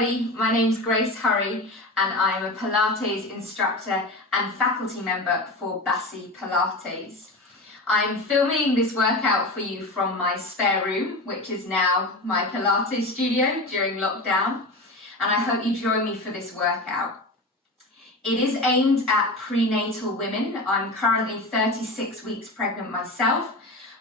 everybody, my name's Grace Hurry and I'm a Pilates instructor and faculty member for BASI Pilates. I'm filming this workout for you from my spare room, which is now my Pilates studio during lockdown, and I hope you join me for this workout. It is aimed at prenatal women. I'm currently 36 weeks pregnant myself,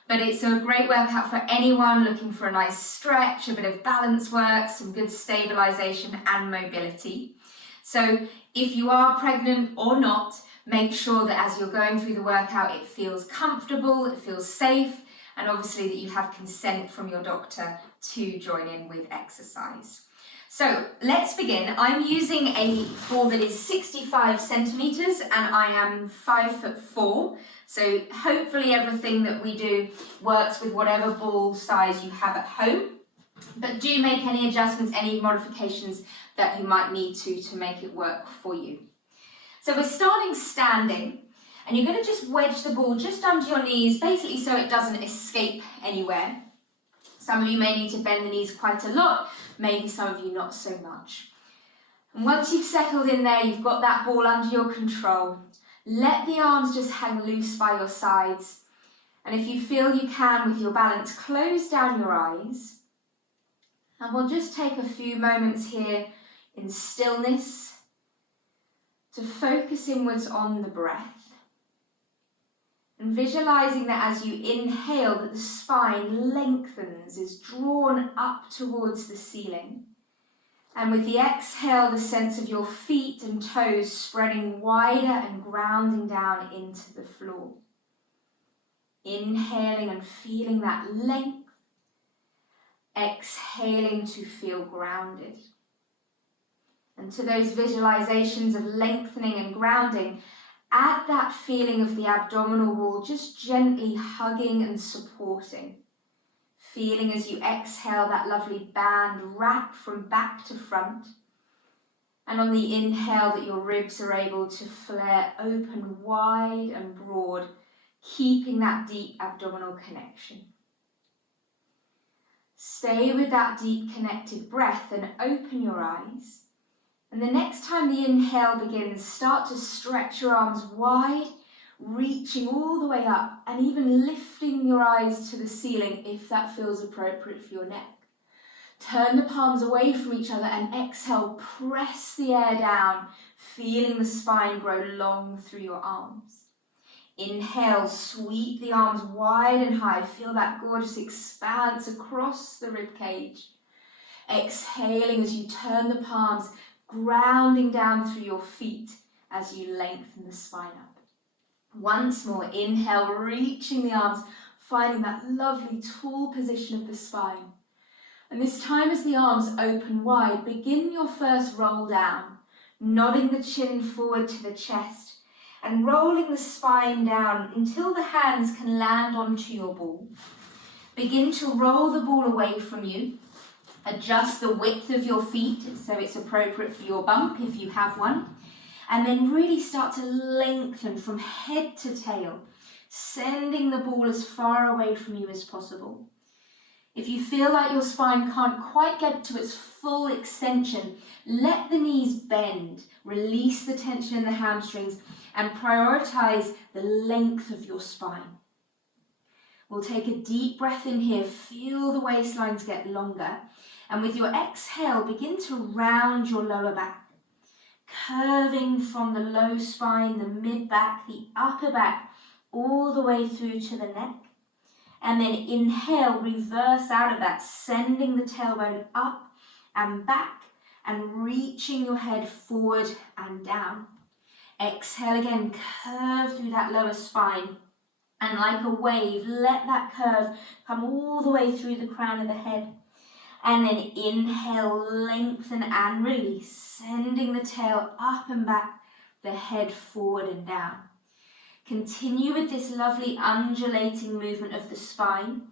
but it's a great workout for anyone looking for a nice stretch, a bit of balance work, some good stabilization and mobility. So if you are pregnant or not, make sure that as you're going through the workout, it feels comfortable, it feels safe, and obviously that you have consent from your doctor to join in with exercise. So let's begin. I'm using a ball that is 65 centimeters and I am 5'4". So hopefully everything that we do works with whatever ball size you have at home, but do make any adjustments, any modifications that you might need to make it work for you. So we're starting standing, and you're going to just wedge the ball just under your knees, basically so it doesn't escape anywhere. Some of you may need to bend the knees quite a lot, maybe some of you not so much. And once you've settled in there, you've got that ball under your control. Let the arms just hang loose by your sides. And if you feel you can with your balance, close down your eyes. And we'll just take a few moments here in stillness to focus inwards on the breath. And visualizing that as you inhale, that the spine lengthens, is drawn up towards the ceiling. And with the exhale, the sense of your feet and toes spreading wider and grounding down into the floor. Inhaling and feeling that length. Exhaling to feel grounded. And to those visualizations of lengthening and grounding, add that feeling of the abdominal wall just gently hugging and supporting. Feeling as you exhale that lovely band wrap from back to front. And on the inhale that your ribs are able to flare open wide and broad, keeping that deep abdominal connection. Stay with that deep connected breath and open your eyes. And the next time the inhale begins, start to stretch your arms wide, reaching all the way up and even lifting your eyes to the ceiling if that feels appropriate for your neck. Turn the palms away from each other and exhale, press the air down, feeling the spine grow long through your arms. Inhale, sweep the arms wide and high, feel that gorgeous expanse across the rib cage. Exhaling as you turn the palms, grounding down through your feet as you lengthen the spine up. Once more, inhale, reaching the arms, finding that lovely tall position of the spine. And this time as the arms open wide, begin your first roll down, nodding the chin forward to the chest and rolling the spine down until the hands can land onto your ball. Begin to roll the ball away from you. Adjust the width of your feet so it's appropriate for your bump if you have one. And then really start to lengthen from head to tail, sending the ball as far away from you as possible. If you feel like your spine can't quite get to its full extension, let the knees bend, release the tension in the hamstrings, and prioritize the length of your spine. We'll take a deep breath in here, feel the waistlines get longer, and with your exhale, begin to round your lower back. Curving from the low spine, the mid back, the upper back, all the way through to the neck. And then inhale, reverse out of that, sending the tailbone up and back and reaching your head forward and down. Exhale again, curve through that lower spine. And like a wave, let that curve come all the way through the crown of the head. And then inhale, lengthen and release, sending the tail up and back, the head forward and down. Continue with this lovely undulating movement of the spine.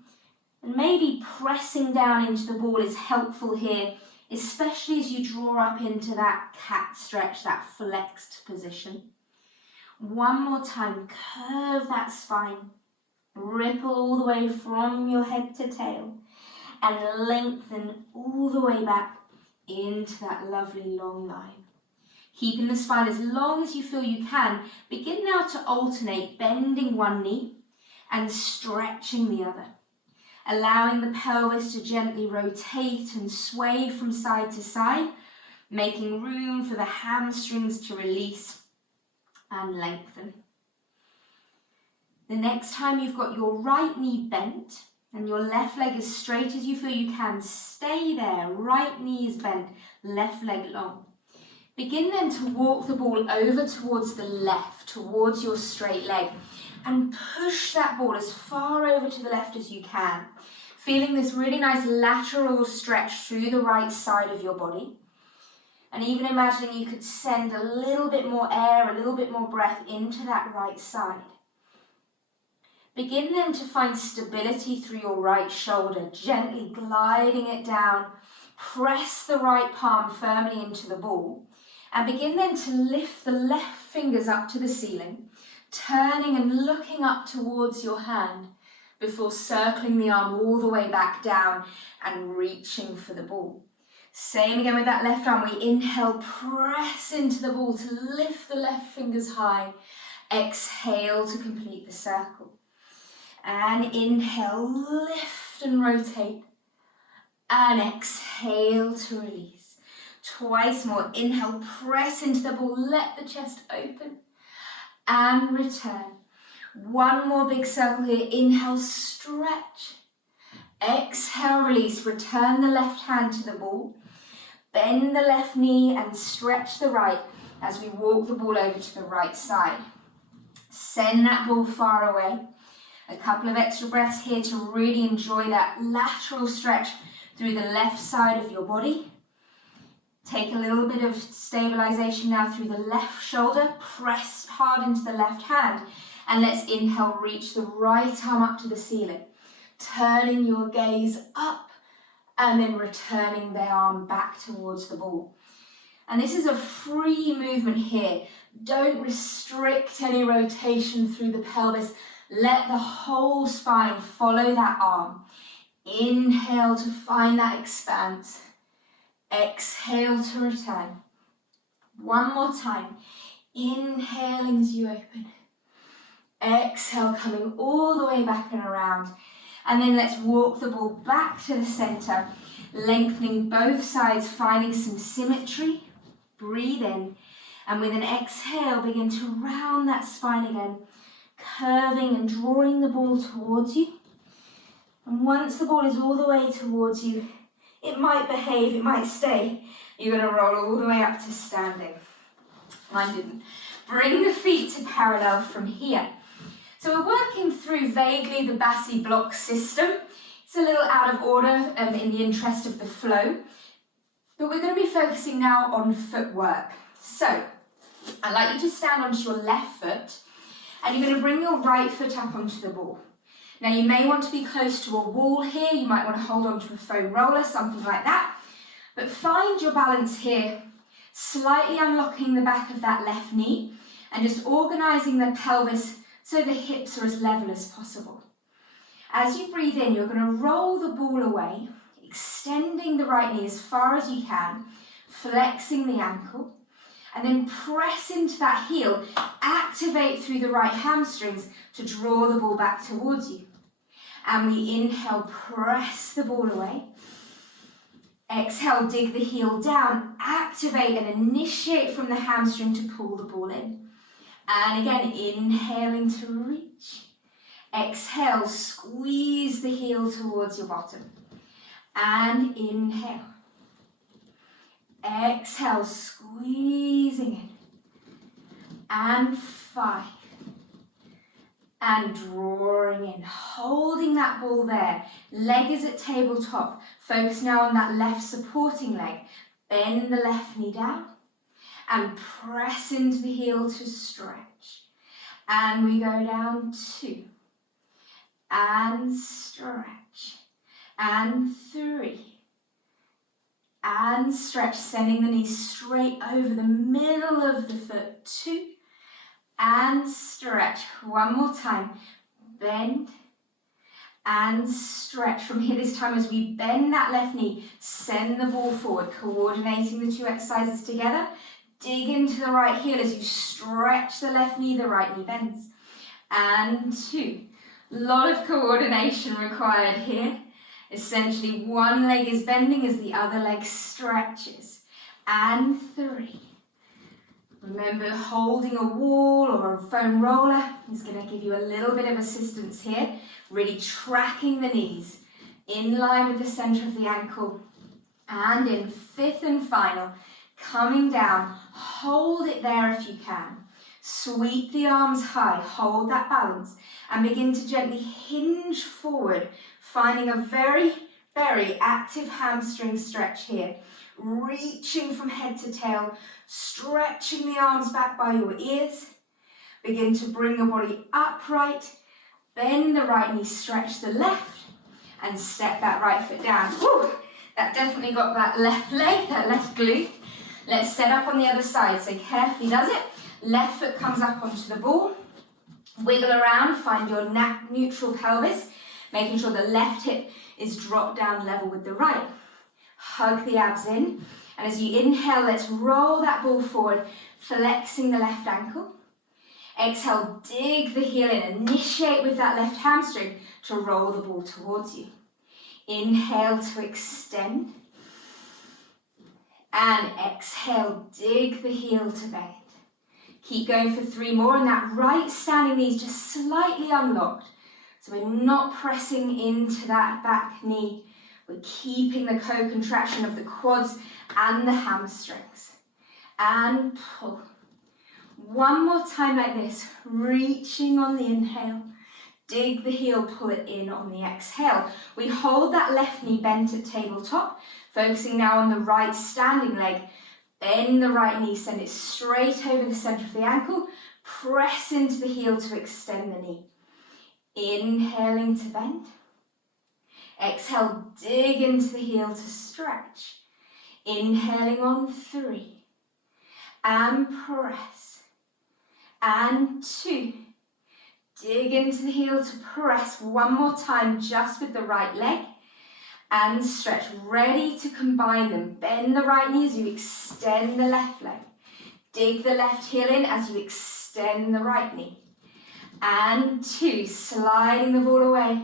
And maybe pressing down into the ball is helpful here, especially as you draw up into that cat stretch, that flexed position. One more time, curve that spine, ripple all the way from your head to tail. And lengthen all the way back, into that lovely long line. Keeping the spine as long as you feel you can, begin now to alternate, bending one knee and stretching the other, allowing the pelvis to gently rotate and sway from side to side, making room for the hamstrings to release and lengthen. The next time you've got your right knee bent and your left leg as straight as you feel you can, stay there, right knee is bent, left leg long. Begin then to walk the ball over towards the left, towards your straight leg, and push that ball as far over to the left as you can, feeling this really nice lateral stretch through the right side of your body. And even imagining you could send a little bit more air, a little bit more breath into that right side. Begin then to find stability through your right shoulder, gently gliding it down. Press the right palm firmly into the ball. And begin then to lift the left fingers up to the ceiling, turning and looking up towards your hand before circling the arm all the way back down and reaching for the ball. Same again with that left arm. We inhale, press into the ball to lift the left fingers high. Exhale to complete the circle. And inhale, lift and rotate. And exhale to release. Twice more. Inhale, press into the ball, let the chest open. And return. One more big circle here. Inhale, stretch. Exhale, release. Return the left hand to the ball. Bend the left knee and stretch the right as we walk the ball over to the right side. Send that ball far away. A couple of extra breaths here to really enjoy that lateral stretch through the left side of your body. Take a little bit of stabilization now through the left shoulder. Press hard into the left hand. And let's inhale, reach the right arm up to the ceiling. Turning your gaze up and then returning the arm back towards the ball. And this is a free movement here. Don't restrict any rotation through the pelvis. Let the whole spine follow that arm. Inhale to find that expanse. Exhale to return. One more time. Inhaling as you open. Exhale, coming all the way back and around. And then let's walk the ball back to the center, lengthening both sides, finding some symmetry. Breathe in. And with an exhale, begin to round that spine again, curving and drawing the ball towards you. And once the ball is all the way towards you, it might behave, it might stay. You're going to roll all the way up to standing. Mine didn't. Bring the feet to parallel from here. So we're working through vaguely the BASI block system. It's a little out of order in the interest of the flow. But we're going to be focusing now on footwork. So I'd like you to stand onto your left foot and you're going to bring your right foot up onto the ball. Now you may want to be close to a wall here, you might want to hold onto a foam roller, something like that. But find your balance here, slightly unlocking the back of that left knee and just organising the pelvis so the hips are as level as possible. As you breathe in, you're going to roll the ball away, extending the right knee as far as you can, flexing the ankle, and then press into that heel, activate through the right hamstrings to draw the ball back towards you. And we inhale, press the ball away. Exhale, dig the heel down, activate and initiate from the hamstring to pull the ball in. And again, inhaling to reach. Exhale, squeeze the heel towards your bottom. And inhale. Exhale, squeezing in. And 5. And drawing in, holding that ball there. Leg is at tabletop. Focus now on that left supporting leg. Bend the left knee down. And press into the heel to stretch. And we go down 2. And stretch. And 3. And stretch, sending the knee straight over the middle of the foot. 2. And stretch. One more time. Bend. and stretch. From here this time as we bend that left knee, send the ball forward, coordinating the two exercises together. Dig into the right heel as you stretch the left knee, the right knee bends. And 2. Lot of coordination required here. Essentially one leg is bending as the other leg stretches. And 3. Remember, holding a wall or a foam roller is going to give you a little bit of assistance here. Really tracking the knees in line with the center of the ankle. And in 5th and final, coming down, hold it there if you can. Sweep the arms high, hold that balance, and begin to gently hinge forward, finding a very, very active hamstring stretch here. Reaching from head to tail, stretching the arms back by your ears. Begin to bring your body upright, bend the right knee, stretch the left, and step that right foot down. Whew, that definitely got that left leg, that left glute. Let's set up on the other side, so carefully does it. Left foot comes up onto the ball. Wiggle around, find your neutral pelvis, making sure the left hip is dropped down level with the right. Hug the abs in, and as you inhale, let's roll that ball forward, flexing the left ankle. Exhale, dig the heel in, initiate with that left hamstring to roll the ball towards you. Inhale to extend, and exhale, dig the heel to bend. Keep going for 3 more, and that right standing knee is just slightly unlocked. So we're not pressing into that back knee. We're keeping the co-contraction of the quads and the hamstrings. And pull. One more time like this, reaching on the inhale. Dig the heel, pull it in on the exhale. We hold that left knee bent at tabletop, focusing now on the right standing leg. Bend the right knee, send it straight over the center of the ankle. Press into the heel to extend the knee. Inhaling to bend. Exhale, dig into the heel to stretch. Inhaling on 3. And press. And 2. Dig into the heel to press one more time, just with the right leg. And stretch, ready to combine them. Bend the right knee as you extend the left leg. Dig the left heel in as you extend the right knee. And 2, sliding the ball away.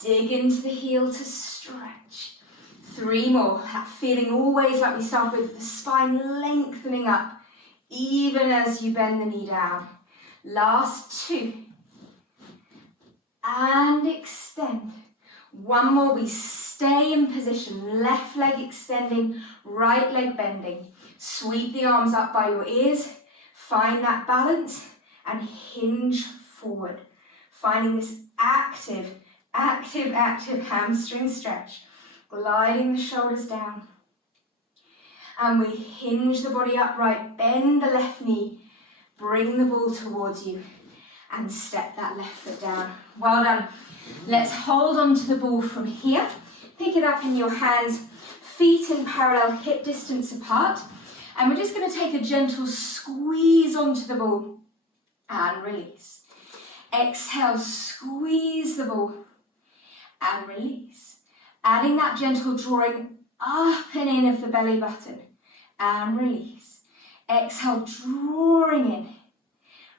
Dig into the heel to stretch. 3 more, that feeling always like we start with, the spine lengthening up, even as you bend the knee down. Last 2. And extend. 1 more, we stay in position, left leg extending, right leg bending. Sweep the arms up by your ears, find that balance, and hinge forward. Finding this active hamstring stretch. Gliding the shoulders down. And we hinge the body upright, bend the left knee, bring the ball towards you, and step that left foot down. Well done. Let's hold on to the ball from here. Pick it up in your hands, feet in parallel, hip distance apart. And we're just going to take a gentle squeeze onto the ball and release. Exhale, squeeze the ball and release. Adding that gentle drawing up and in of the belly button and release. Exhale, drawing in.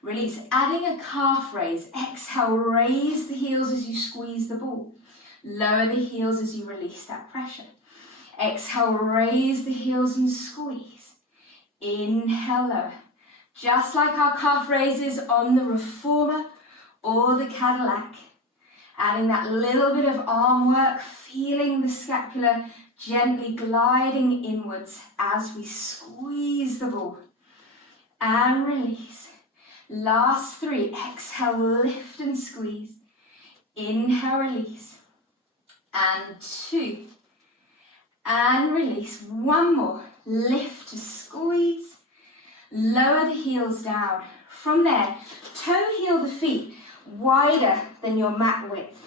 Release, adding a calf raise. Exhale, raise the heels as you squeeze the ball. Lower the heels as you release that pressure. Exhale, raise the heels and squeeze. Inhale, lower. Just like our calf raises on the Reformer or the Cadillac. Adding that little bit of arm work, feeling the scapula gently gliding inwards as we squeeze the ball. And release. Last 3, exhale, lift and squeeze. Inhale, release. And 2. And release. 1 more. Lift to squeeze. Lower the heels down. From there, toe heel the feet wider than your mat width.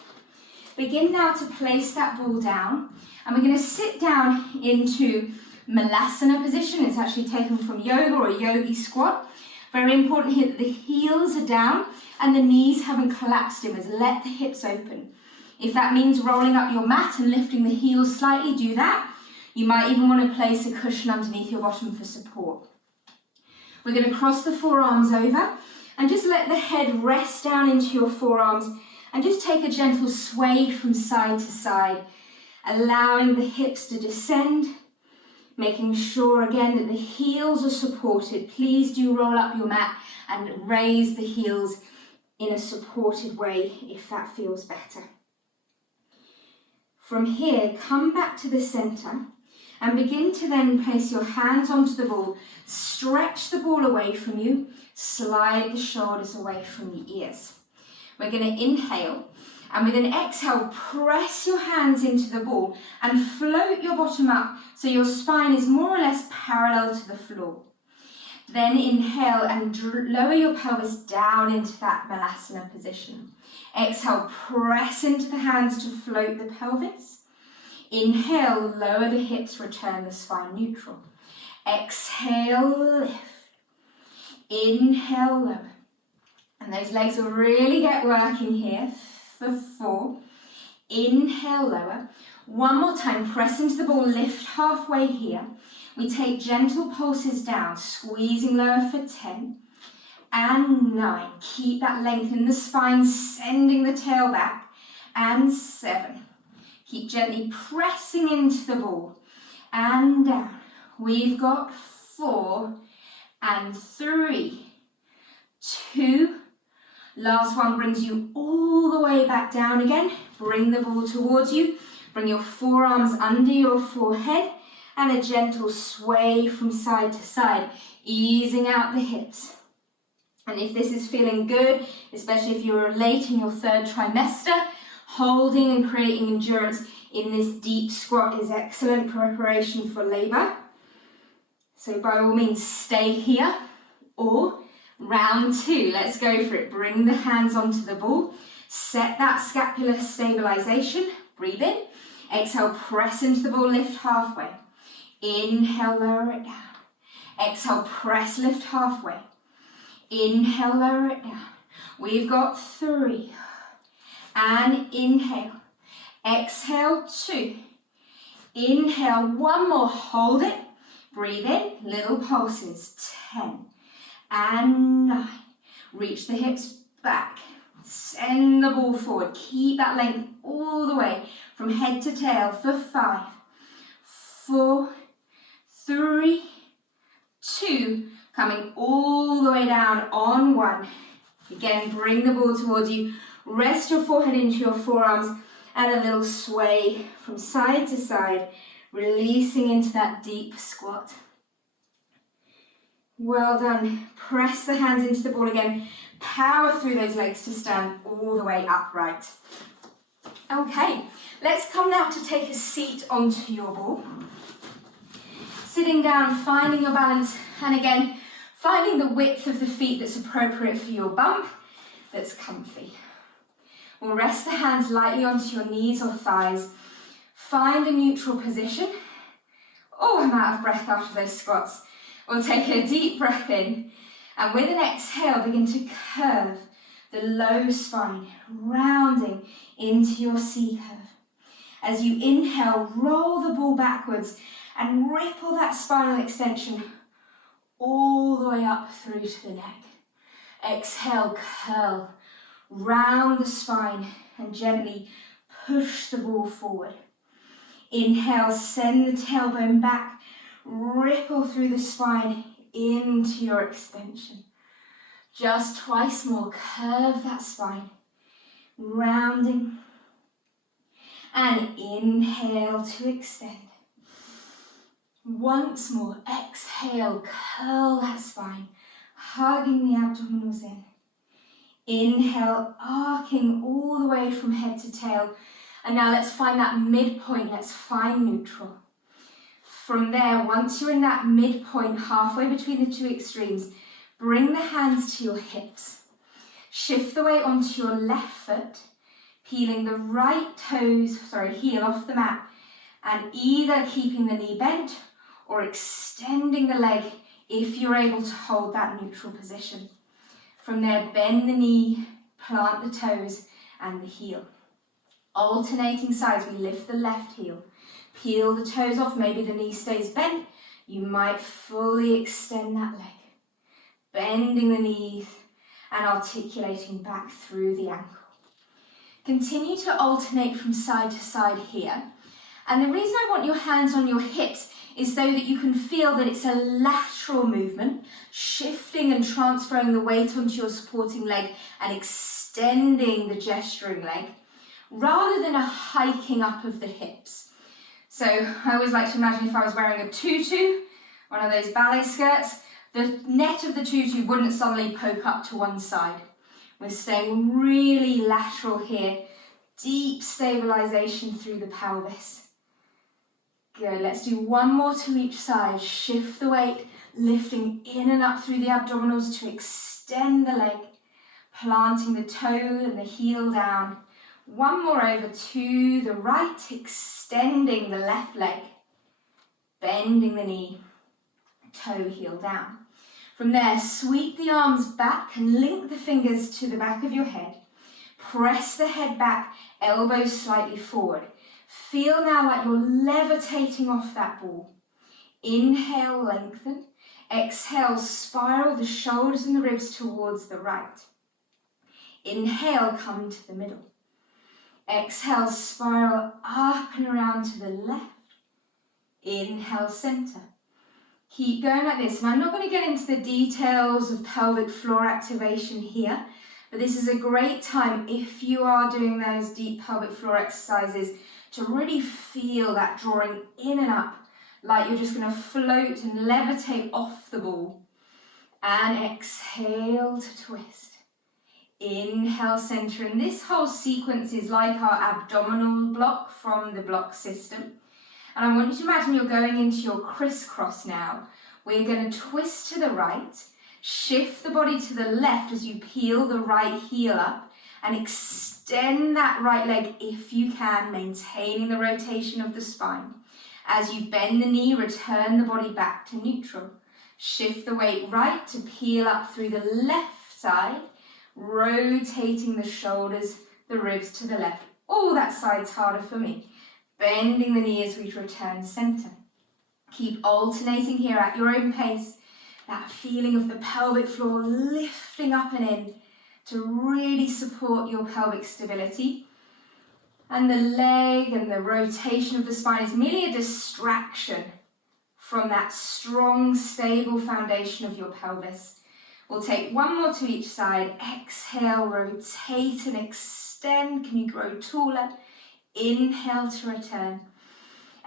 Begin now to place that ball down. And we're going to sit down into Malasana position. It's actually taken from yoga or a yogi squat. Very important here that the heels are down and the knees haven't collapsed in. Let the hips open. If that means rolling up your mat and lifting the heels slightly, do that. You might even want to place a cushion underneath your bottom for support. We're going to cross the forearms over and just let the head rest down into your forearms and just take a gentle sway from side to side, allowing the hips to descend, making sure again that the heels are supported. Please do roll up your mat and raise the heels in a supported way if that feels better. From here, come back to the center and begin to then place your hands onto the ball. Stretch the ball away from you, slide the shoulders away from the ears. We're going to inhale, and with an exhale, press your hands into the ball and float your bottom up so your spine is more or less parallel to the floor. Then inhale and lower your pelvis down into that Malasana position. Exhale, press into the hands to float the pelvis. Inhale, lower the hips, return the spine neutral. Exhale, lift. Inhale, lower. And those legs will really get working here for 4. Inhale, lower. One more time, press into the ball, lift halfway here. We take gentle pulses down, squeezing lower for 10 and 9. Keep that length in the spine, sending the tail back, and 7. Keep gently pressing into the ball and down. We've got 4 and 3, 2. Last one brings you all the way back down again. Bring the ball towards you. Bring your forearms under your forehead and a gentle sway from side to side, easing out the hips. And if this is feeling good, especially if you're late in your 3rd trimester, holding and creating endurance in this deep squat is excellent preparation for labour. So by all means, stay here, or round 2, let's go for it. Bring the hands onto the ball, set that scapular stabilization, breathe in, exhale, press into the ball, lift halfway. Inhale, lower it down. Exhale, press, lift halfway. Inhale, lower it down. We've got 3. And inhale. Exhale, 2. Inhale, one more, hold it. Breathe in, little pulses, 10 and 9. Reach the hips back. Send the ball forward. Keep that length all the way from head to tail for 5, 4, 3, 2, coming all the way down on 1. Again, bring the ball towards you. Rest your forehead into your forearms and a little sway from side to side, releasing into that deep squat. Well done. Press the hands into the ball again. Power through those legs to stand all the way upright. Okay, let's come now to take a seat onto your ball. Sitting down, finding your balance, and again, finding the width of the feet that's appropriate for your bump, that's comfy. We'll rest the hands lightly onto your knees or thighs. Find a neutral position. Oh, I'm out of breath after those squats. We'll take a deep breath in, and with an exhale, begin to curve the low spine, rounding into your C curve. As you inhale, roll the ball backwards and ripple that spinal extension all the way up through to the neck. Exhale, curl, round the spine and gently push the ball forward. Inhale, send the tailbone back, ripple through the spine into your extension. Just twice more, curve that spine, rounding. And inhale to extend. Once more, exhale, curl that spine, hugging the abdominals in. Inhale, arcing all the way from head to tail. And now let's find that midpoint, let's find neutral. From there, once you're in that midpoint, halfway between the two extremes, bring the hands to your hips. Shift the weight onto your left foot, peeling the right heel off the mat, and either keeping the knee bent or extending the leg if you're able to hold that neutral position. From there, bend the knee, plant the toes and the heel. Alternating sides, we lift the left heel, peel the toes off, maybe the knee stays bent. You might fully extend that leg, bending the knees and articulating back through the ankle. Continue to alternate from side to side here. And the reason I want your hands on your hips is so that you can feel that it's a lateral movement, shifting and transferring the weight onto your supporting leg and extending the gesturing leg, rather than a hiking up of the hips. So I always like to imagine if I was wearing a tutu, one of those ballet skirts, the net of the tutu wouldn't suddenly poke up to one side. We're staying really lateral here, deep stabilization through the pelvis. Good, let's do one more to each side. Shift the weight, lifting in and up through the abdominals to extend the leg, planting the toe and the heel down. One more over to the right, extending the left leg, bending the knee, toe, heel down. From there, sweep the arms back and link the fingers to the back of your head. Press the head back, elbows slightly forward. Feel now like you're levitating off that ball. Inhale, lengthen. Exhale, spiral the shoulders and the ribs towards the right. Inhale, come to the middle. Exhale, spiral up and around to the left. Inhale, center. Keep going like this. And I'm not going to get into the details of pelvic floor activation here, but this is a great time if you are doing those deep pelvic floor exercises to really feel that drawing in and up, like you're just going to float and levitate off the ball. And exhale to twist. Inhale, center. And this whole sequence is like our abdominal block from the block system. And I want you to imagine you're going into your crisscross now. We're going to twist to the right, shift the body to the left as you peel the right heel up, and extend that right leg if you can, maintaining the rotation of the spine. As you bend the knee, return the body back to neutral. Shift the weight right to peel up through the left side, rotating the shoulders, the ribs to the left. Oh, that side's harder for me. Bending the knee as we return center. Keep alternating here at your own pace. That feeling of the pelvic floor lifting up and in to really support your pelvic stability. And the leg and the rotation of the spine is merely a distraction from that strong, stable foundation of your pelvis. We'll take one more to each side. Exhale, rotate and extend. Can you grow taller? Inhale to return.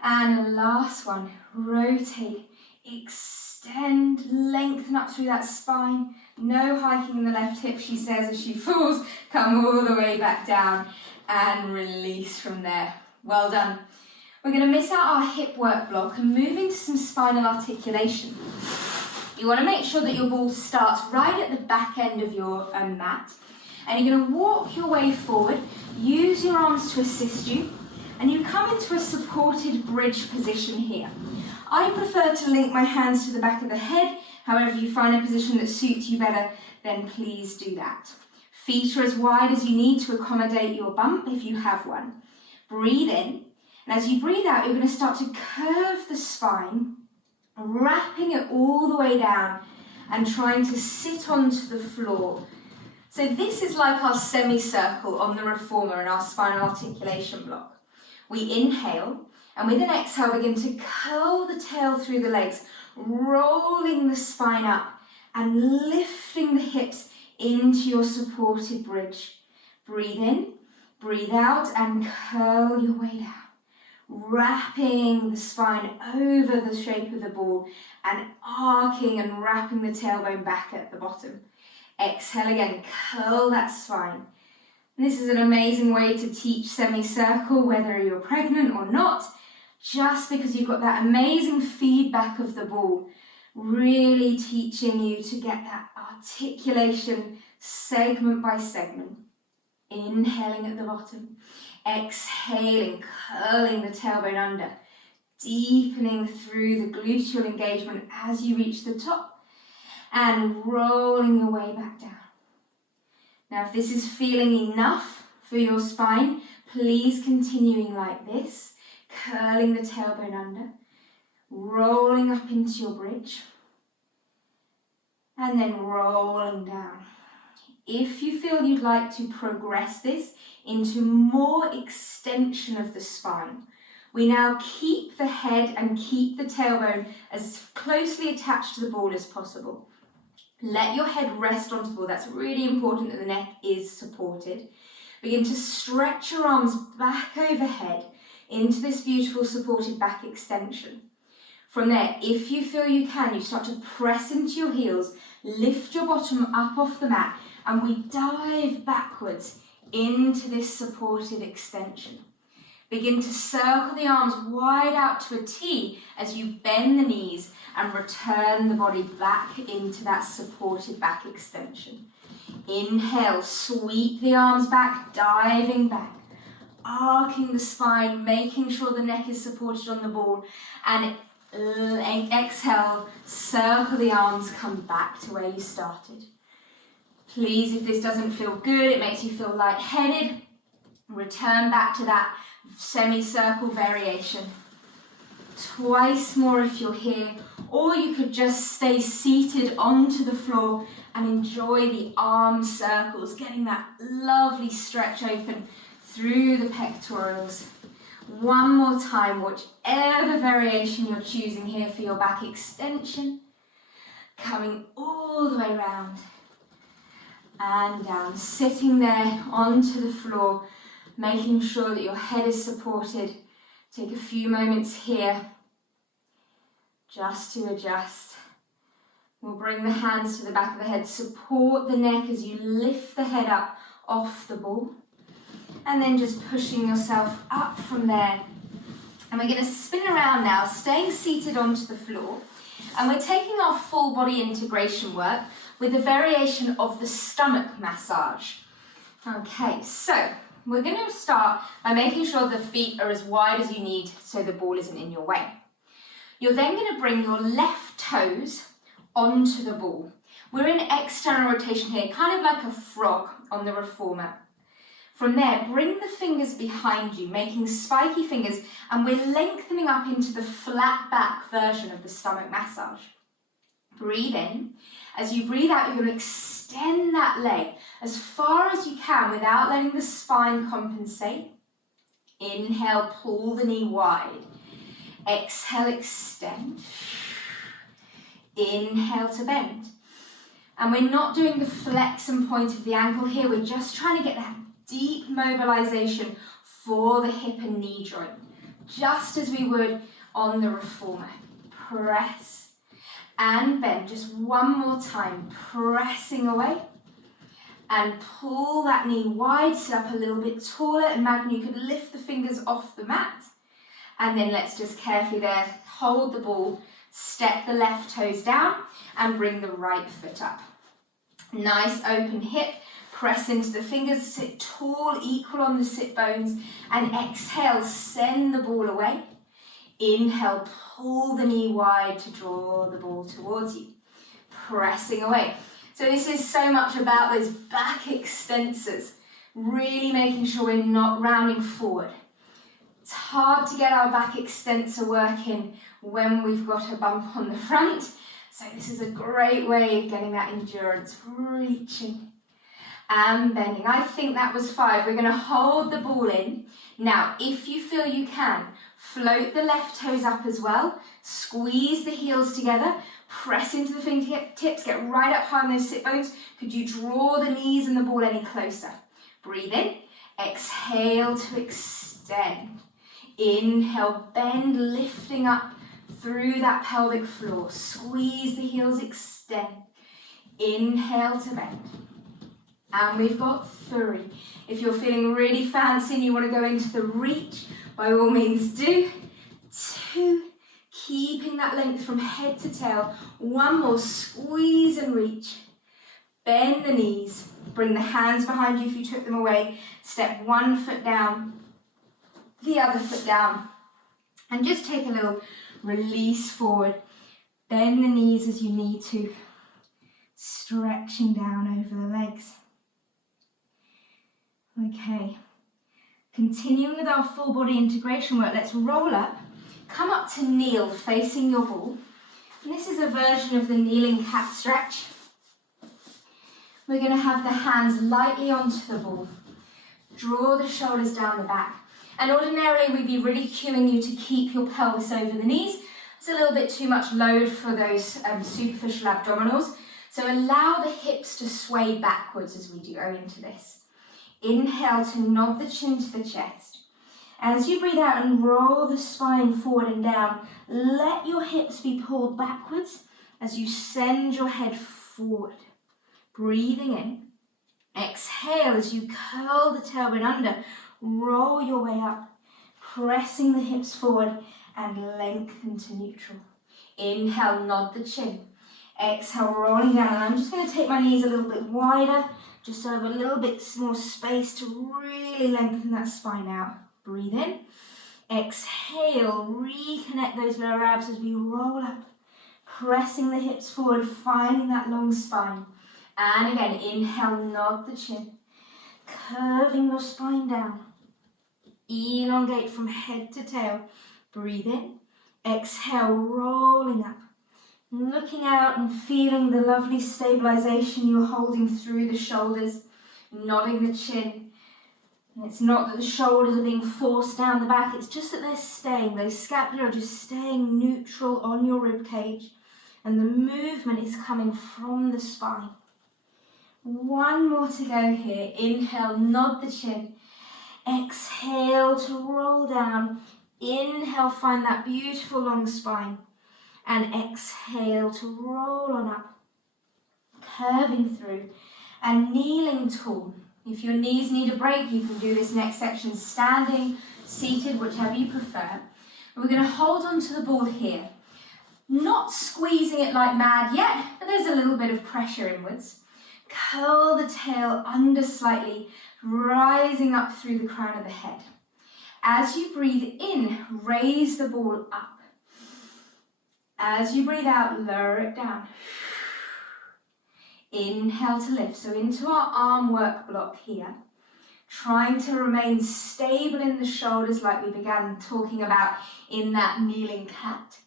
And a last one. Rotate, extend, lengthen up through that spine. No hiking in the left hip, she says as she falls. Come all the way back down and release from there. Well done. We're going to miss out our hip work block and move into some spinal articulation. You want to make sure that your ball starts right at the back end of your mat. And you're going to walk your way forward, use your arms to assist you, and you come into a supported bridge position here. I prefer to link my hands to the back of the head. However, if you find a position that suits you better, then please do that. Feet are as wide as you need to accommodate your bump if you have one. Breathe in, and as you breathe out, you're going to start to curve the spine, wrapping it all the way down and trying to sit onto the floor. So this is like our semicircle on the reformer in our spinal articulation block. We inhale, and with an exhale begin to curl the tail through the legs, rolling the spine up and lifting the hips into your supported bridge. Breathe in, breathe out, and curl your way down, wrapping the spine over the shape of the ball and arcing and wrapping the tailbone back at the bottom. Exhale again, curl that spine. And this is an amazing way to teach semicircle, whether you're pregnant or not, just because you've got that amazing feedback of the ball, really teaching you to get that articulation segment by segment. Inhaling at the bottom, exhaling, curling the tailbone under, deepening through the gluteal engagement as you reach the top, and rolling your way back down. Now, if this is feeling enough for your spine. Please continuing like this, curling the tailbone under, rolling up into your bridge, and then rolling down. If you feel you'd like to progress this into more extension of the spine, we now keep the head and keep the tailbone as closely attached to the ball as possible. Let your head rest onto the ball. That's really important that the neck is supported. Begin to stretch your arms back overhead into this beautiful supported back extension. From there, if you feel you can, you start to press into your heels, lift your bottom up off the mat, and we dive backwards into this supported extension. Begin to circle the arms wide out to a T as you bend the knees and return the body back into that supported back extension. Inhale, sweep the arms back, diving back, arcing the spine, making sure the neck is supported on the ball, and exhale, circle the arms, come back to where you started. Please, if this doesn't feel good, it makes you feel lightheaded, return back to that semicircle variation. Twice more if you're here, or you could just stay seated onto the floor and enjoy the arm circles, getting that lovely stretch open through the pectorals. One more time, whichever variation you're choosing here for your back extension, coming all the way around and down, sitting there onto the floor, making sure that your head is supported. Take a few moments here just to adjust. We'll bring the hands to the back of the head, support the neck as you lift the head up off the ball, and then just pushing yourself up from there. And we're going to spin around now, staying seated onto the floor, and we're taking our full body integration work with a variation of the stomach massage. Okay, so we're going to start by making sure the feet are as wide as you need so the ball isn't in your way. You're then going to bring your left toes onto the ball. We're in external rotation here, kind of like a frog on the reformer. From there, bring the fingers behind you, making spiky fingers, and we're lengthening up into the flat back version of the stomach massage. Breathe in. As you breathe out, you're going to extend that leg as far as you can without letting the spine compensate. Inhale, pull the knee wide. Exhale, extend. Inhale to bend. And we're not doing the flex and point of the ankle here, we're just trying to get that deep mobilization for the hip and knee joint, just as we would on the reformer. Press and bend, just one more time, pressing away, and pull that knee wide, sit up a little bit taller. Imagine you could lift the fingers off the mat, and then let's just carefully there, hold the ball, step the left toes down, and bring the right foot up. Nice open hip, press into the fingers, sit tall, equal on the sit bones, and exhale, send the ball away. Inhale, pull the knee wide to draw the ball towards you, pressing away. So this is so much about those back extensors, really making sure we're not rounding forward. It's hard to get our back extensor working when we've got a bump on the front, so this is a great way of getting that endurance, reaching and bending. I think that was 5. We're going to hold the ball in. Now, if you feel you can, float the left toes up as well, squeeze the heels together, press into the fingertips, get right up high on those sit bones. Could you draw the knees and the ball any closer? Breathe in, exhale to extend. Inhale, bend, lifting up through that pelvic floor. Squeeze the heels, extend. Inhale to bend. And we've got 3. If you're feeling really fancy and you want to go into the reach, by all means do. 2, keeping that length from head to tail. 1 more, squeeze and reach. Bend the knees. Bring the hands behind you if you took them away. Step 1 foot down, the other foot down. And just take a little release forward. Bend the knees as you need to. Stretching down over the legs. Okay, continuing with our full body integration work, let's roll up, come up to kneel facing your ball. And this is a version of the kneeling cat stretch. We're going to have the hands lightly onto the ball. Draw the shoulders down the back. And ordinarily we'd be really cueing you to keep your pelvis over the knees. It's a little bit too much load for those superficial abdominals. So allow the hips to sway backwards as we go into this. Inhale to nod the chin to the chest. As you breathe out and roll the spine forward and down, let your hips be pulled backwards as you send your head forward. Breathing in. Exhale as you curl the tailbone under. Roll your way up, pressing the hips forward and lengthen to neutral. Inhale, nod the chin. Exhale, rolling down. And I'm just going to take my knees a little bit wider, just so I have a little bit more space to really lengthen that spine out. Breathe in. Exhale, reconnect those lower abs as we roll up, pressing the hips forward, finding that long spine. And again, inhale, nod the chin, curving your spine down. Elongate from head to tail. Breathe in. Exhale, rolling up. Looking out and feeling the lovely stabilization you're holding through the shoulders, nodding the chin. And it's not that the shoulders are being forced down the back, it's just that they're staying. Those scapula are just staying neutral on your rib cage, and the movement is coming from the spine. One more to go here. Inhale, nod the chin. Exhale to roll down. Inhale, find that beautiful long spine. And exhale to roll on up, curving through and kneeling tall. If your knees need a break, you can do this next section standing, seated, whichever you prefer. We're going to hold on to the ball here, not squeezing it like mad yet, but there's a little bit of pressure inwards. Curl the tail under slightly, rising up through the crown of the head. As you breathe in, raise the ball up. As you breathe out, lower it down. Inhale to lift, so into our arm work block here. Trying to remain stable in the shoulders like we began talking about in that kneeling cat.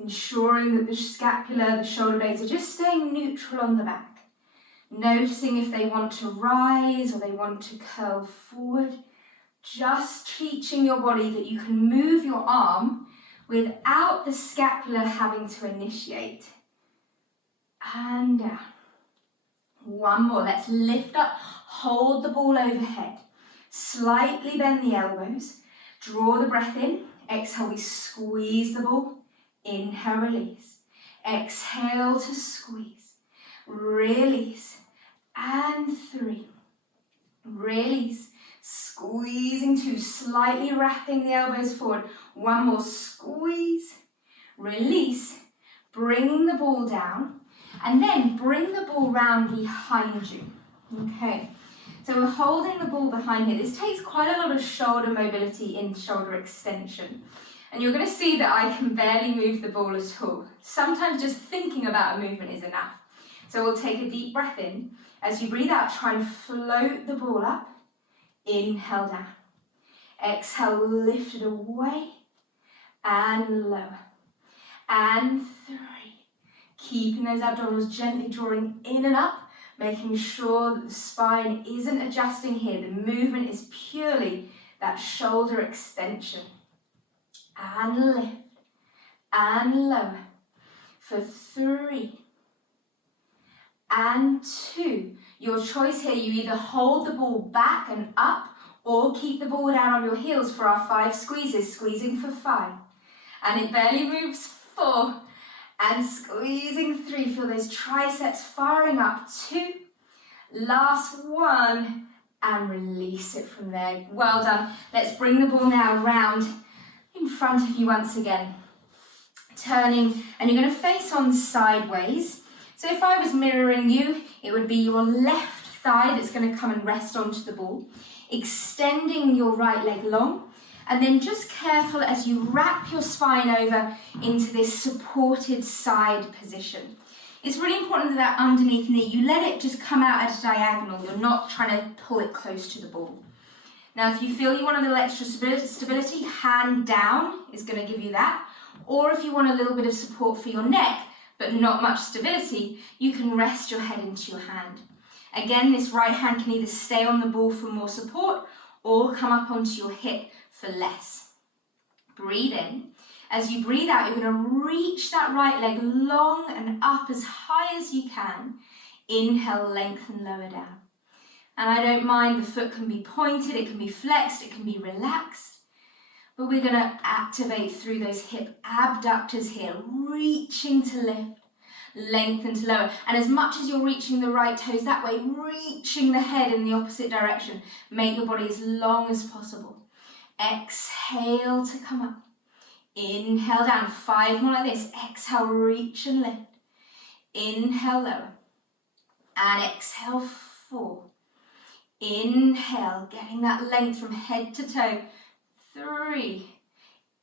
Ensuring that the scapula, the shoulder blades are just staying neutral on the back. Noticing if they want to rise or they want to curl forward. Just teaching your body that you can move your arm without the scapula having to initiate. And down. One more. Let's lift up, hold the ball overhead. Slightly bend the elbows. Draw the breath in. Exhale, we squeeze the ball. Inhale, release. Exhale to squeeze. Release. And 3. Release. Squeezing 2, slightly wrapping the elbows forward. One more, squeeze, release, bringing the ball down, and then bring the ball round behind you. Okay, so we're holding the ball behind here. This takes quite a lot of shoulder mobility in shoulder extension. And you're going to see that I can barely move the ball at all. Sometimes just thinking about a movement is enough. So we'll take a deep breath in. As you breathe out, try and float the ball up. Inhale down. Exhale, lift it away. And lower. And 3. Keeping those abdominals gently drawing in and up, making sure that the spine isn't adjusting here. The movement is purely that shoulder extension. And lift. And lower. For 3. And 2. Your choice here, you either hold the ball back and up or keep the ball down on your heels for our 5 squeezes, squeezing for 5. And it barely moves, 4. And squeezing 3, feel those triceps firing up, 2. Last 1, and release it from there. Well done. Let's bring the ball now round in front of you once again. Turning, and you're going to face on sideways. So if I was mirroring you, it would be your left thigh that's going to come and rest onto the ball, extending your right leg long, and then just careful as you wrap your spine over into this supported side position. It's really important that underneath knee, you let it just come out at a diagonal. You're not trying to pull it close to the ball. Now, if you feel you want a little extra stability, hand down is going to give you that. Or if you want a little bit of support for your neck, but not much stability, you can rest your head into your hand. Again, this right hand can either stay on the ball for more support or come up onto your hip for less. Breathe in. As you breathe out, you're going to reach that right leg long and up as high as you can. Inhale, lengthen, lower down. And I don't mind, the foot can be pointed, it can be flexed, it can be relaxed. But we're going to activate through those hip abductors here, reaching to lift, lengthen to lower. And as much as you're reaching the right toes that way, reaching the head in the opposite direction. Make your body as long as possible. Exhale to come up. Inhale down, 5 more like this. Exhale, reach and lift. Inhale, lower. And exhale, 4. Inhale, getting that length from head to toe. 3.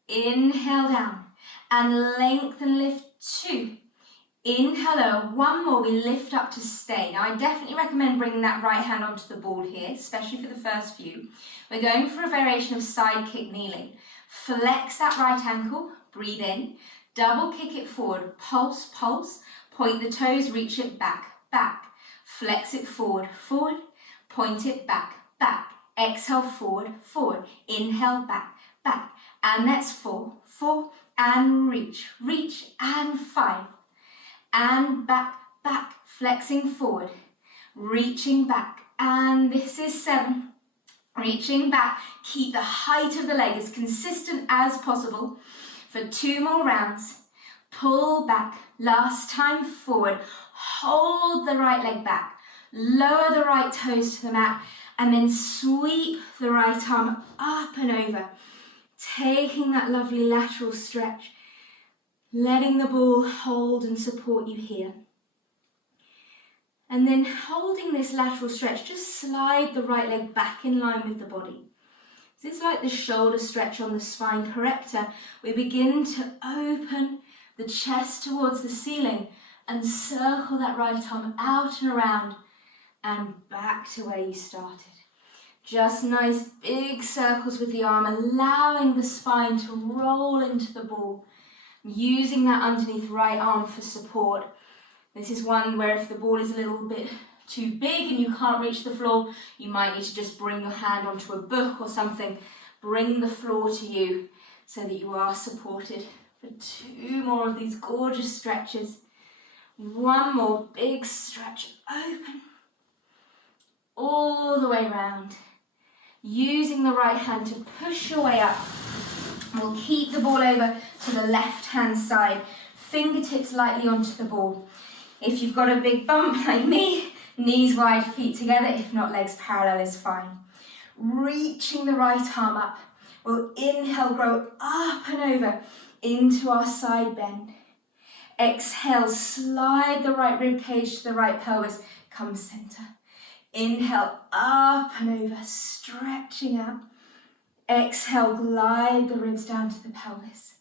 Inhale down. And lengthen, lift. 2. Inhale, lower. 1 more, we lift up to stay. Now, I definitely recommend bringing that right hand onto the ball here, especially for the first few. We're going for a variation of side kick kneeling. Flex that right ankle, breathe in, double kick it forward, pulse, pulse, point the toes, reach it back, back. Flex it forward, forward, point it back, back. Exhale, forward, forward. Inhale, back, back. And that's 4, 4, and reach, reach, and 5. And back, back, flexing forward, reaching back. And this is 7. Reaching back, keep the height of the leg as consistent as possible for 2 more rounds. Pull back, last time forward. Hold the right leg back. Lower the right toes to the mat and then sweep the right arm up and over. Taking that lovely lateral stretch, letting the ball hold and support you here. And then holding this lateral stretch, just slide the right leg back in line with the body. This is like the shoulder stretch on the spine corrector. We begin to open the chest towards the ceiling and circle that right arm out and around and back to where you started. Just nice big circles with the arm, allowing the spine to roll into the ball, using that underneath right arm for support. This is one where if the ball is a little bit too big and you can't reach the floor, you might need to just bring your hand onto a book or something. Bring the floor to you so that you are supported for 2 more of these gorgeous stretches. 1 more big stretch, open, all the way around. Using the right hand to push your way up. We'll keep the ball over to the left hand side, fingertips lightly onto the ball. If you've got a big bump like me, knees wide, feet together. If not, legs parallel is fine. Reaching the right arm up. We'll inhale, grow up and over into our side bend. Exhale, slide the right rib cage to the right pelvis. Come center. Inhale, up and over, stretching out. Exhale, glide the ribs down to the pelvis.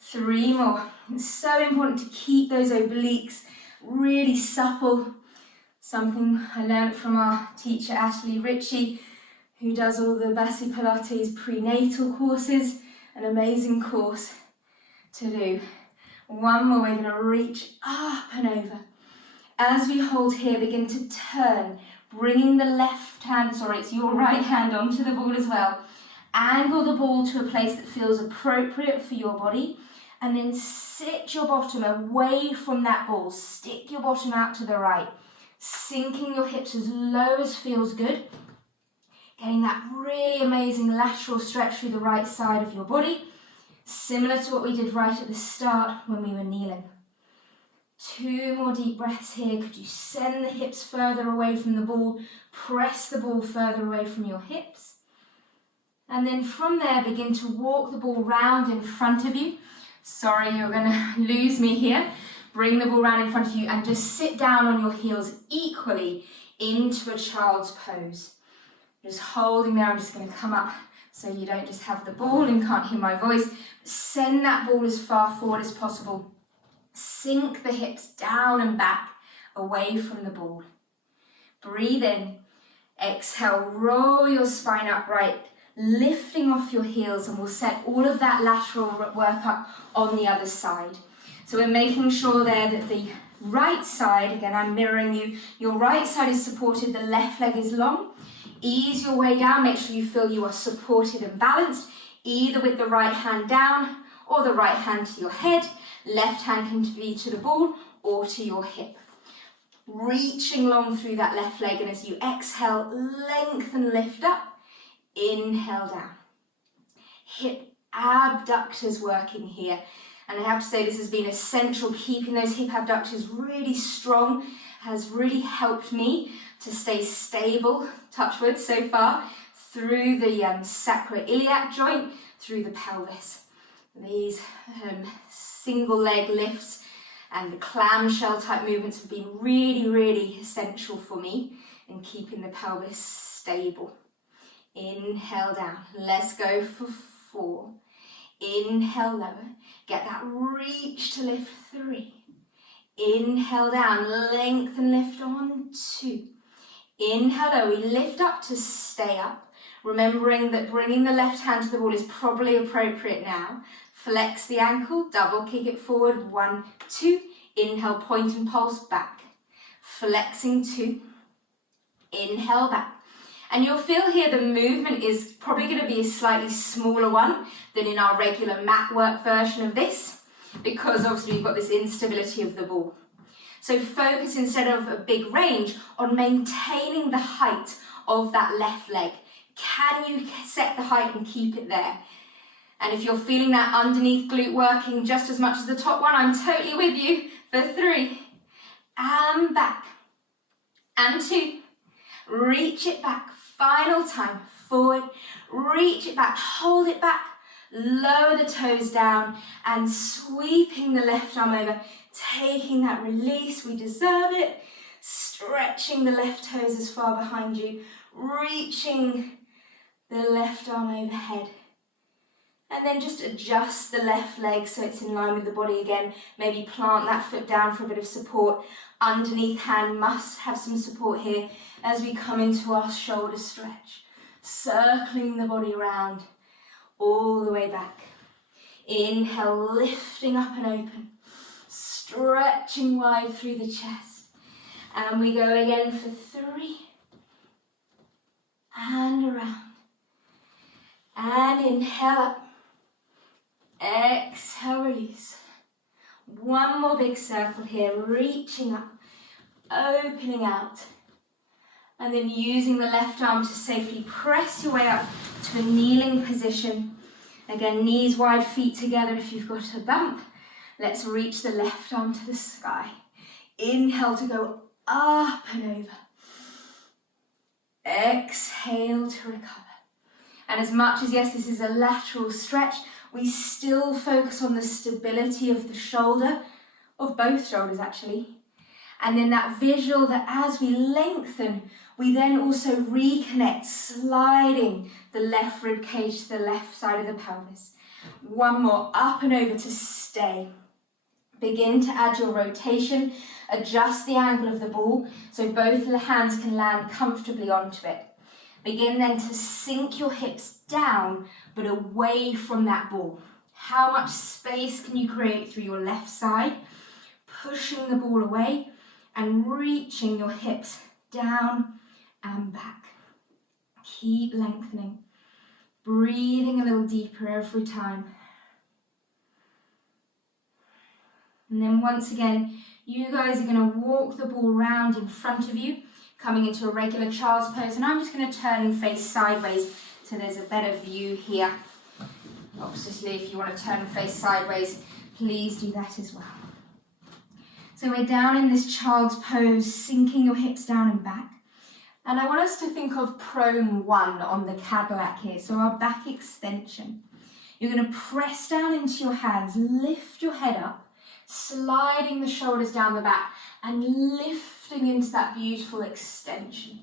3 more. It's so important to keep those obliques really supple. Something I learned from our teacher Ashley Ritchie, who does all the BASI Pilates prenatal courses. An amazing course to do. 1 more, we're going to reach up and over. As we hold here, begin to turn, bringing the it's your right hand onto the ball as well. Angle the ball to a place that feels appropriate for your body. And then sit your bottom away from that ball. Stick your bottom out to the right. Sinking your hips as low as feels good. Getting that really amazing lateral stretch through the right side of your body. Similar to what we did right at the start when we were kneeling. 2 more deep breaths here. Could you send the hips further away from the ball? Press the ball further away from your hips. And then from there, begin to walk the ball round in front of you. Sorry, you're going to lose me here. Bring the ball round in front of you and just sit down on your heels equally into a child's pose. Just holding there. I'm just going to come up so you don't just have the ball and can't hear my voice. Send that ball as far forward as possible. Sink the hips down and back, away from the ball. Breathe in. Exhale, roll your spine upright, lifting off your heels, and we'll set all of that lateral work up on the other side. So we're making sure there that the right side, again I'm mirroring you, your right side is supported, the left leg is long. Ease your way down, make sure you feel you are supported and balanced, either with the right hand down or the right hand to your head. Left hand can be to the ball or to your hip. Reaching long through that left leg, and as you exhale, lengthen, lift up, inhale down. Hip abductors working here. And I have to say this has been essential, keeping those hip abductors really strong has really helped me to stay stable, touch wood so far, through the sacroiliac joint, through the pelvis. These single leg lifts and the clamshell type movements have been really, really essential for me in keeping the pelvis stable. Inhale down. Let's go for 4. Inhale lower. Get that reach to lift. 3. Inhale down. Lengthen, lift on. 2. Inhale lower. We lift up to stay up. Remembering that bringing the left hand to the ball is probably appropriate now. Flex the ankle, double kick it forward, 1, 2. Inhale, point and pulse back. Flexing 2. Inhale back. And you'll feel here the movement is probably going to be a slightly smaller one than in our regular mat work version of this, because obviously we've got this instability of the ball. So focus, instead of a big range, on maintaining the height of that left leg. Can you set the height and keep it there? And if you're feeling that underneath glute working just as much as the top one, I'm totally with you. For 3, and back, and 2, reach it back, final time, forward, reach it back, hold it back, lower the toes down, and sweeping the left arm over, taking that release, we deserve it, stretching the left toes as far behind you, reaching the left arm overhead. And then just adjust the left leg so it's in line with the body again. Maybe plant that foot down for a bit of support. Underneath hand must have some support here as we come into our shoulder stretch. Circling the body around all the way back. Inhale, lifting up and open. Stretching wide through the chest. And we go again for 3. And around. And inhale up. Exhale, release. One more big circle here, reaching up, opening out. And then using the left arm to safely press your way up to a kneeling position. Again, knees wide, feet together if you've got a bump. Let's reach the left arm to the sky. Inhale to go up and over. Exhale to recover. And as much as, yes, this is a lateral stretch, we still focus on the stability of the shoulder, of both shoulders actually. And then that visual that as we lengthen, we then also reconnect, sliding the left rib cage to the left side of the pelvis. One more, up and over to stay. Begin to add your rotation, adjust the angle of the ball so both the hands can land comfortably onto it. Begin then to sink your hips down, but away from that ball. How much space can you create through your left side? Pushing the ball away and reaching your hips down and back. Keep lengthening. Breathing a little deeper every time. And then once again, you guys are going to walk the ball round in front of you, coming into a regular child's pose, and I'm just going to turn and face sideways so there's a better view here. Obviously, if you want to turn and face sideways, please do that as well. So we're down in this child's pose, sinking your hips down and back. And I want us to think of prone 1 on the Cadillac here, so our back extension. You're going to press down into your hands, lift your head up, sliding the shoulders down the back and lifting into that beautiful extension.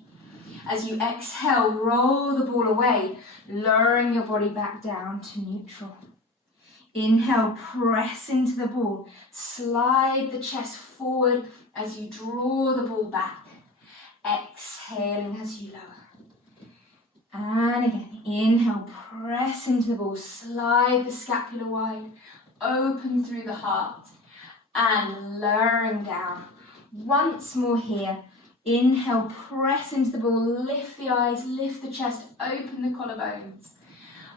As you exhale, roll the ball away, lowering your body back down to neutral. Inhale, press into the ball. Slide the chest forward as you draw the ball back. Exhaling as you lower. And again, inhale, press into the ball. Slide the scapula wide. Open through the heart. And lowering down. Once more here. Inhale, press into the ball. Lift the eyes, lift the chest, open the collarbones.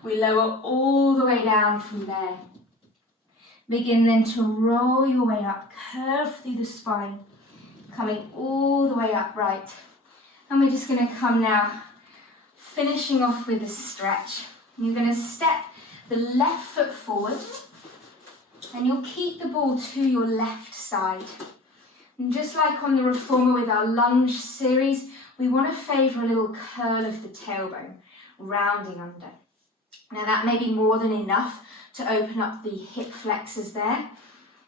We lower all the way down from there. Begin then to roll your way up, curve through the spine, coming all the way upright. And we're just going to come now, finishing off with a stretch. You're going to step the left foot forward, and you'll keep the ball to your left side. And just like on the reformer with our lunge series, we want to favour a little curl of the tailbone, rounding under. Now that may be more than enough to open up the hip flexors there.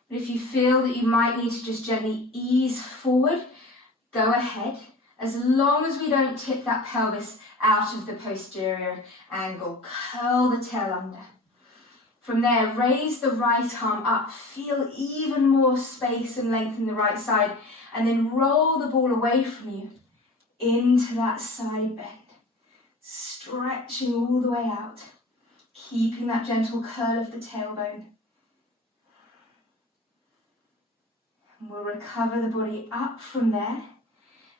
But if you feel that you might need to just gently ease forward, go ahead. As long as we don't tip that pelvis out of the posterior angle, curl the tail under. From there, raise the right arm up, feel even more space and length in the right side, and then roll the ball away from you into that side bend, stretching all the way out. Keeping that gentle curl of the tailbone. And we'll recover the body up from there.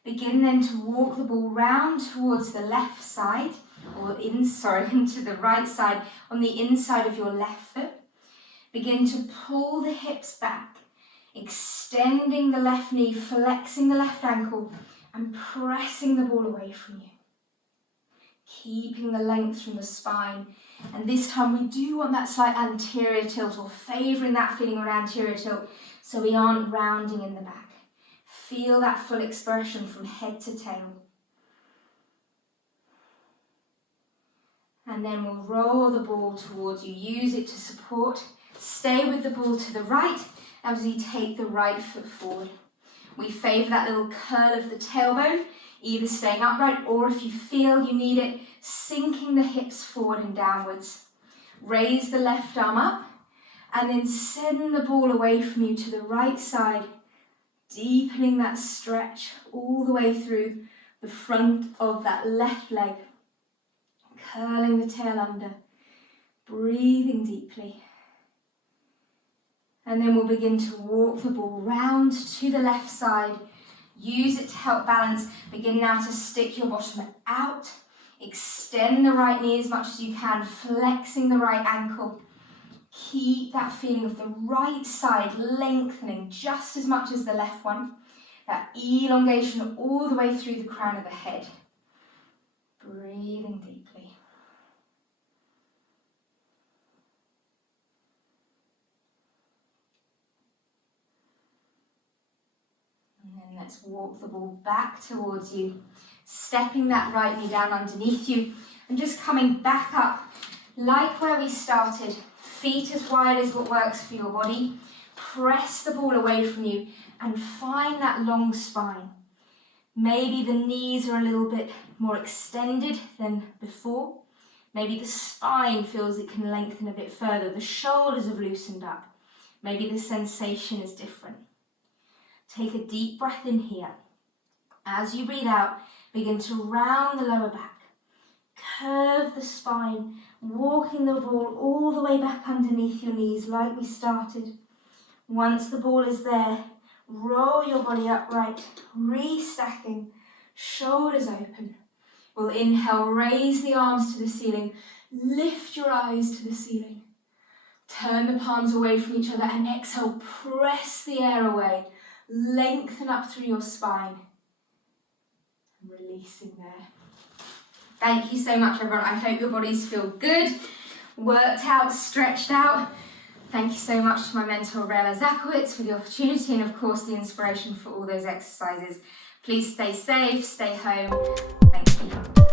Begin then to walk the ball round towards the left side, or into the right side on the inside of your left foot. Begin to pull the hips back, extending the left knee, flexing the left ankle, and pressing the ball away from you. Keeping the length from the spine. And this time we do want that slight anterior tilt, or favouring that feeling of anterior tilt, so we aren't rounding in the back. Feel that full expression from head to tail. And then we'll roll the ball towards you. Use it to support. Stay with the ball to the right as we take the right foot forward. We favour that little curl of the tailbone, either staying upright or, if you feel you need it, sinking the hips forward and downwards. Raise the left arm up and then send the ball away from you to the right side, deepening that stretch all the way through the front of that left leg. Curling the tail under, breathing deeply. And then we'll begin to walk the ball round to the left side. Use it to help balance. Begin now to stick your bottom out. Extend the right knee as much as you can, flexing the right ankle. Keep that feeling of the right side lengthening just as much as the left one. That elongation all the way through the crown of the head. Breathing deeply. Let's walk the ball back towards you, stepping that right knee down underneath you and just coming back up like where we started. Feet as wide as what works for your body. Press the ball away from you and find that long spine. Maybe the knees are a little bit more extended than before. Maybe the spine feels it can lengthen a bit further. The shoulders have loosened up. Maybe the sensation is different. Take a deep breath in here. As you breathe out, begin to round the lower back. Curve the spine, walking the ball all the way back underneath your knees like we started. Once the ball is there, roll your body upright, restacking, shoulders open. We'll inhale, raise the arms to the ceiling, lift your eyes to the ceiling. Turn the palms away from each other and exhale, press the air away. Lengthen up through your spine. Releasing there. Thank you so much, everyone. I hope your bodies feel good, worked out, stretched out. Thank you so much to my mentor, Rael Isacowitz, for the opportunity and, of course, the inspiration for all those exercises. Please stay safe, stay home. Thank you.